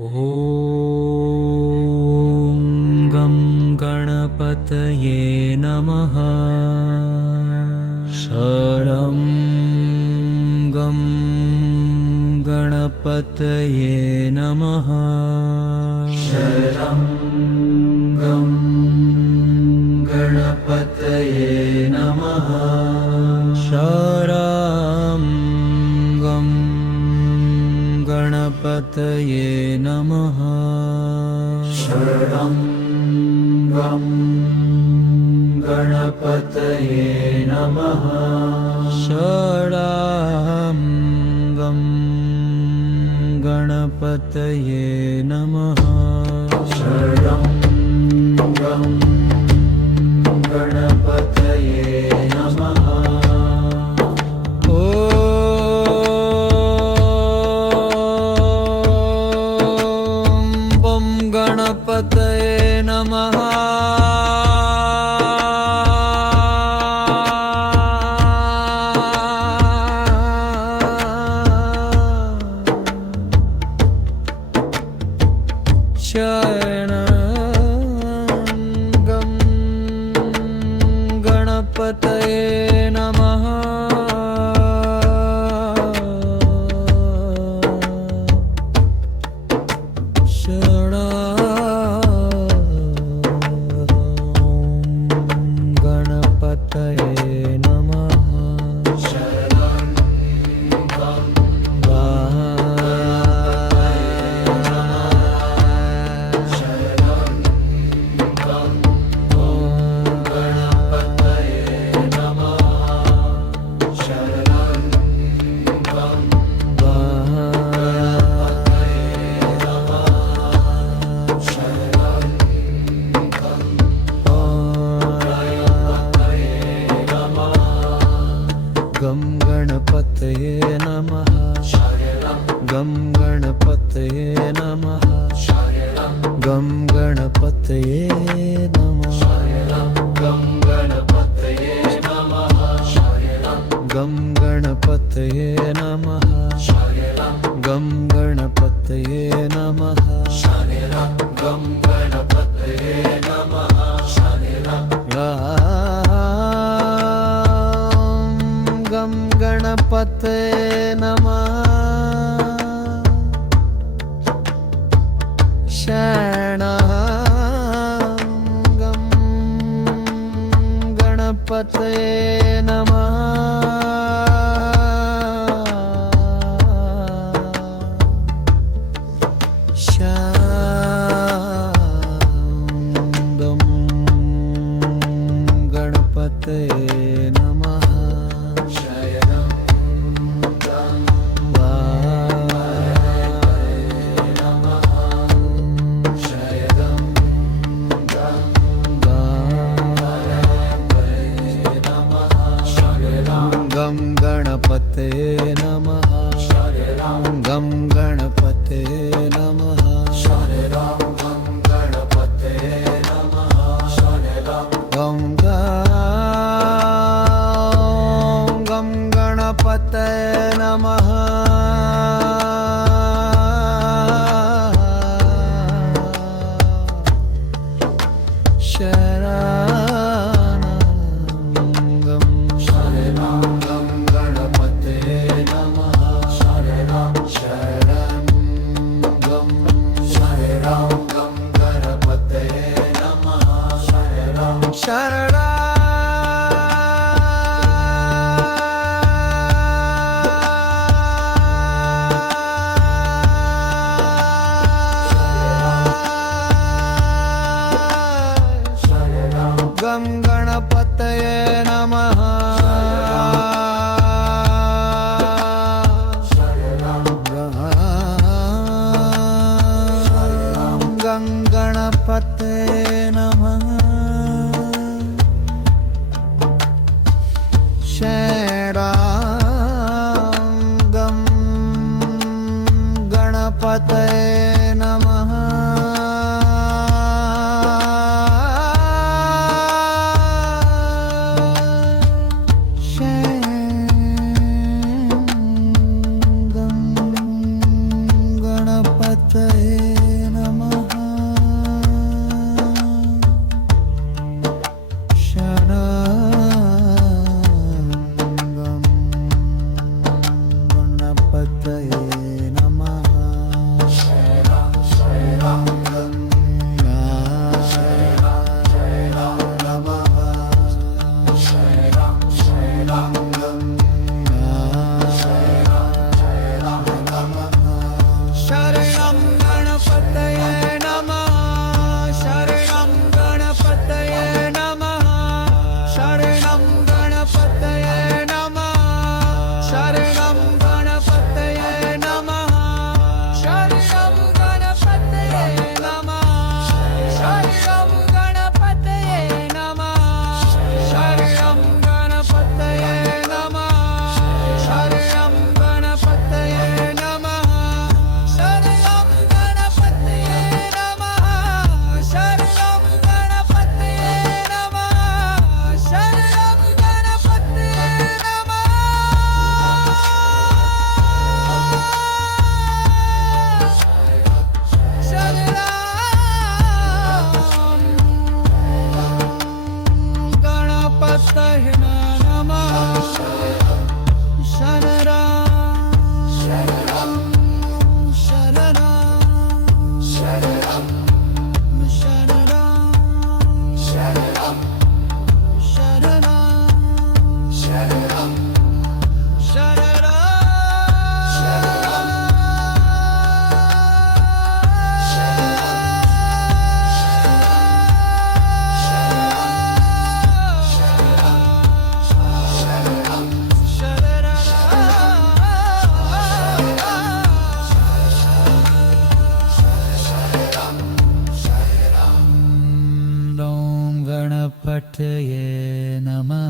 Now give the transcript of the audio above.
ॐ गं गणपतये नमः। शरणं गं गणपतये नमः। शरणं गं गणपतये नमः। शरणं गं गणपतये नमः। शरणं गं गणपतये नमः। शरणं गं गणपतये नमः। शरणं गं गणपतये नमः। गणपतये नमः। शरणं गं गणपतये नमः। गं गणपतये नमः। गं गणपतये नमः। गं गणपतये नमः। गं गणपतये नमः। गं गणपतये नमः। गं गणपतये नमः। गं गणपतये नमः। गं गणपतये नमः। शरणं गं गणपतये नमः। शरणं गं गणपतये नमः। गं गणपतये नमः। गं गणपतये नमः। गं गणपतये नमः। गं गणपतये नमः। गं गणपतये नमः। गं गणपतये नमः। शरणं गं गणपतये नमः। शरणं गं गणपतये गणपतये नमः